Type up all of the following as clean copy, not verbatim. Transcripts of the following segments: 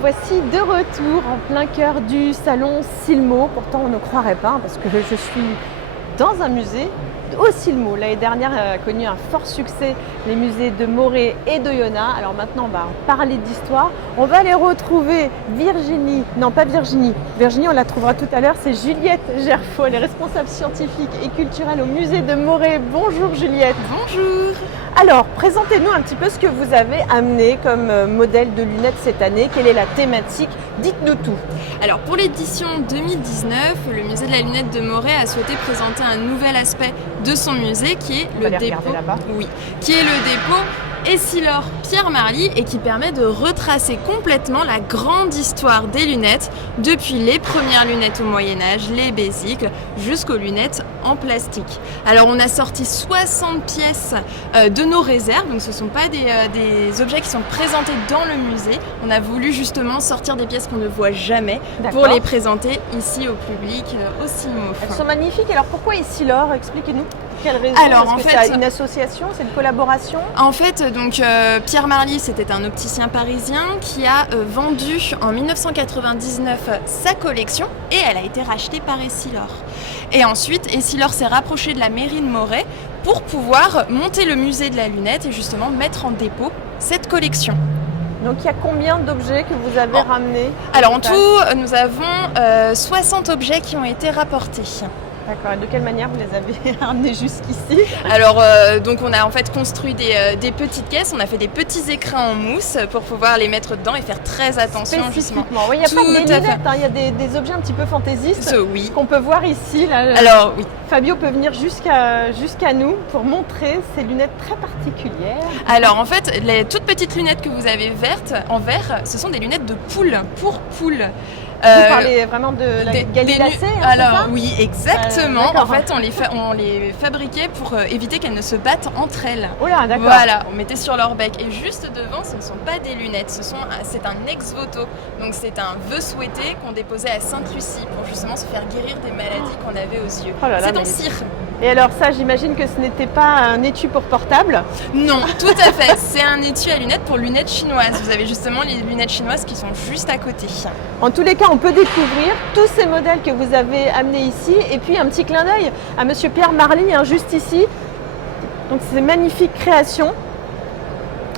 voici de retour en plein cœur du salon Silmo. Pourtant, on ne croirait pas parce que je suis dans un musée au Silmo. L'année dernière a connu un fort succès, les musées de Morée et d'Oyonnax. Alors maintenant, on va parler d'histoire. On va aller retrouver Virginie. Non, pas Virginie. Virginie, on la trouvera tout à l'heure. C'est Juliette Gerfaud, elle est responsable scientifique et culturelle au musée de Morée. Bonjour Juliette. Bonjour. Alors, présentez-nous un petit peu ce que vous avez amené comme modèle de lunettes cette année. Quelle est la thématique? Dites-nous tout. Alors pour l'édition 2019, le musée de la lunette de Morée a souhaité présenter un nouvel aspect de son musée qui est le dépôt. Oui, qui est le dépôt Essilor Pierre Marly et qui permet de retracer complètement la grande histoire des lunettes depuis les premières lunettes au Moyen-Âge, les bésicles, jusqu'aux lunettes en plastique. Alors on a sorti 60 pièces de nos réserves, donc ce ne sont pas des objets qui sont présentés dans le musée. On a voulu justement sortir des pièces qu'on ne voit jamais pour les présenter ici au public, au Silmo. Elles sont magnifiques. Alors pourquoi Essilor? Expliquez-nous. Quelle raison? Alors, Est-ce que c'est une association? C'est une collaboration? En fait, donc Pierre Marly, c'était un opticien parisien qui a vendu en 1999 sa collection et elle a été rachetée par Essilor. Et ensuite, Essilor s'est rapproché de la mairie de Morée pour pouvoir monter le musée de la lunette et justement mettre en dépôt cette collection. Donc il y a combien d'objets que vous avez ramenés? Alors en tout, nous avons 60 objets qui ont été rapportés. D'accord, et de quelle manière vous les avez ramenés jusqu'ici? Alors, donc on a en fait construit des petites caisses, on a fait des petits écrins en mousse pour pouvoir les mettre dedans et faire très attention justement. Oui, il n'y a pas que des lunettes, il y a des objets un petit peu fantaisistes oui. qu'on peut voir ici. Là. Alors oui. Fabio peut venir jusqu'à nous pour montrer ces lunettes très particulières. Alors en fait, les toutes petites lunettes que vous avez en vert, ce sont des lunettes de poule, pour poule. Vous parlez vraiment de la Galilacée, alors oui, exactement. En fait, on les fabriquait pour éviter qu'elles ne se battent entre elles. Oh là, d'accord. Voilà, on mettait sur leur bec. Et juste devant, ce ne sont pas des lunettes, c'est un ex-voto. Donc c'est un vœu souhaité qu'on déposait à Sainte-Lucie pour justement se faire guérir des maladies qu'on avait aux yeux. C'est en cire. Et alors ça, j'imagine que ce n'était pas un étui pour portable? Non, tout à fait. C'est un étui à lunettes pour lunettes chinoises. Vous avez justement les lunettes chinoises qui sont juste à côté. En tous les cas, on peut découvrir tous ces modèles que vous avez amenés ici. Et puis un petit clin d'œil à monsieur Pierre Marly, juste ici. Donc ces magnifiques créations.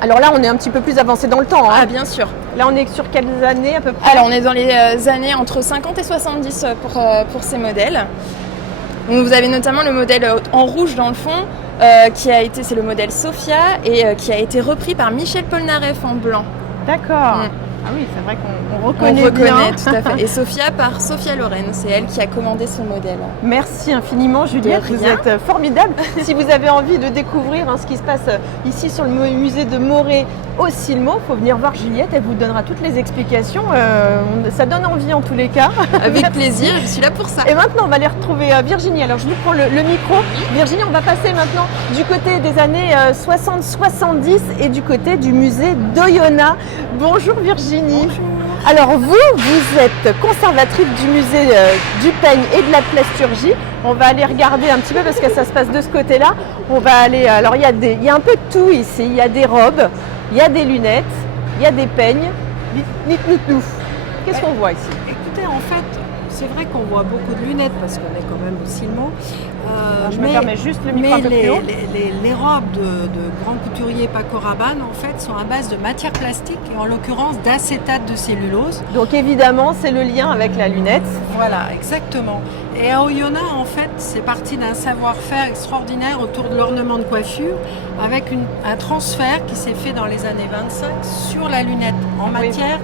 Alors là, on est un petit peu plus avancé dans le temps. Ah, bien sûr. Là, on est sur quelles années à peu près? Alors, on est dans les années entre 50 et 70 pour ces modèles. Donc, vous avez notamment le modèle en rouge dans le fond, c'est le modèle Sophia et qui a été repris par Michel Polnareff en blanc. D'accord. Ah oui, c'est vrai qu'on reconnaît bien. Tout à fait. Et Sophia par Sophia Loren, c'est elle qui a commandé ce modèle. Merci infiniment Juliette, vous êtes formidable. Si vous avez envie de découvrir ce qui se passe ici sur le musée de Morée au Silmo, il faut venir voir Juliette, elle vous donnera toutes les explications. Ça donne envie en tous les cas. Avec plaisir, je suis là pour ça. Et maintenant on va aller retrouver Virginie. Alors je vous prends le micro. Virginie, on va passer maintenant du côté des années 60-70 et du côté du musée d'Oyonnax. Bonjour Virginie. Bonjour. Alors vous êtes conservatrice du musée du peigne et de la plasturgie. On va aller regarder un petit peu parce que ça se passe de ce côté-là. On va aller. Alors il y a un peu de tout ici. Il y a des robes, il y a des lunettes, il y a des peignes. Dites-nous. Qu'est-ce qu'on voit ici? Écoutez, en fait, c'est vrai qu'on voit beaucoup de lunettes parce qu'on est quand même au Silmo. Je me permets juste le micro un peu plus haut. Les robes de grands couturiers Paco Rabanne, en fait, sont à base de matière plastique et en l'occurrence d'acétate de cellulose. Donc évidemment, c'est le lien avec la lunette. Voilà, exactement. Et à Oyonnax, en fait, c'est parti d'un savoir-faire extraordinaire autour de l'ornement de coiffure avec un transfert qui s'est fait dans les années 25 sur la lunette en matière,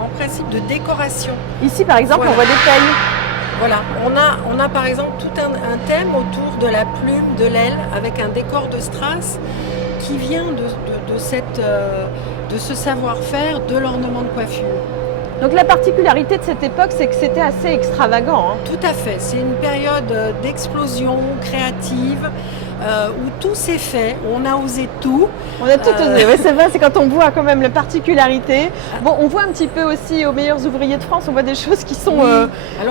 en principe de décoration. Ici, par exemple, on voit des peignes. Voilà, on a par exemple tout un thème autour de la plume, de l'aile, avec un décor de strass qui vient de ce savoir-faire de l'ornement de coiffure. Donc la particularité de cette époque, c'est que c'était assez extravagant. Tout à fait, c'est une période d'explosion créative. Où tout s'est fait, où on a osé tout. On a tout osé, oui, c'est vrai, c'est quand on voit quand même la particularité. Bon, on voit un petit peu aussi aux meilleurs ouvriers de France, on voit des choses qui sont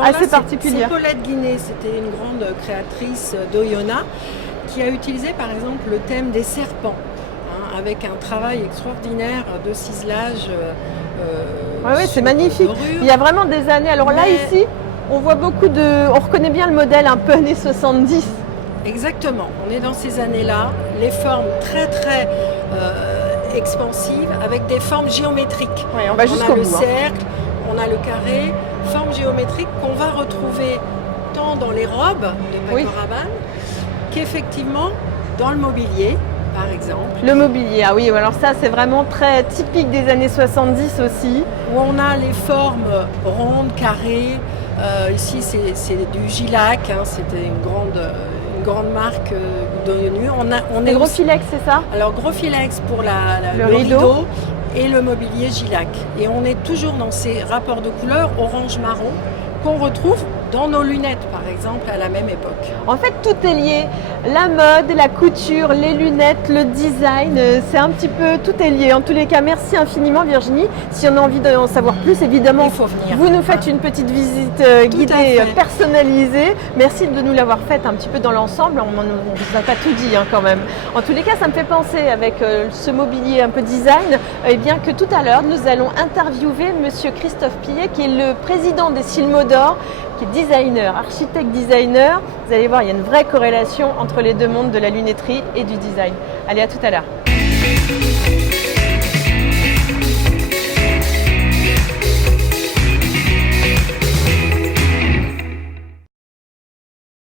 assez particulières. C'est Paulette Guinet, c'était une grande créatrice d'Oyonnax, qui a utilisé par exemple le thème des serpents, avec un travail extraordinaire de ciselage Ouais, c'est magnifique. Il y a vraiment des années. Alors là, ici, on voit beaucoup de... On reconnaît bien le modèle un peu années 70. Exactement. On est dans ces années-là. Les formes très, très expansives avec des formes géométriques. Ouais, on va jusqu'au bout. On a le cercle, on a le carré, formes géométriques qu'on va retrouver tant dans les robes de Paco Rabanne qu'effectivement dans le mobilier, par exemple. Le mobilier, ah oui, alors ça c'est vraiment très typique des années 70 aussi. Où on a les formes rondes, carrées. Ici c'est du Gilac, hein, c'était une grande marque d'ONU. On est Grofilex, c'est ça? Alors Grofilex pour le rideau et le mobilier Gilac. Et on est toujours dans ces rapports de couleurs orange-marron qu'on retrouve dans nos lunettes, par exemple, à la même époque. En fait, tout est lié. La mode, la couture, les lunettes, le design, c'est un petit peu, tout est lié. En tous les cas, merci infiniment Virginie. Si on a envie d'en savoir plus, évidemment, il faut venir. Vous nous faites une petite visite guidée, personnalisée. Merci de nous l'avoir faite un petit peu dans l'ensemble. On ne vous a pas tout dit quand même. En tous les cas, ça me fait penser avec ce mobilier un peu design, bien que tout à l'heure, nous allons interviewer Monsieur Christophe Pillet, qui est le président des Silmo d'Or, qui est designer, architecte designer. Vous allez voir, il y a une vraie corrélation entre les deux mondes de la lunetterie et du design. Allez, à tout à l'heure.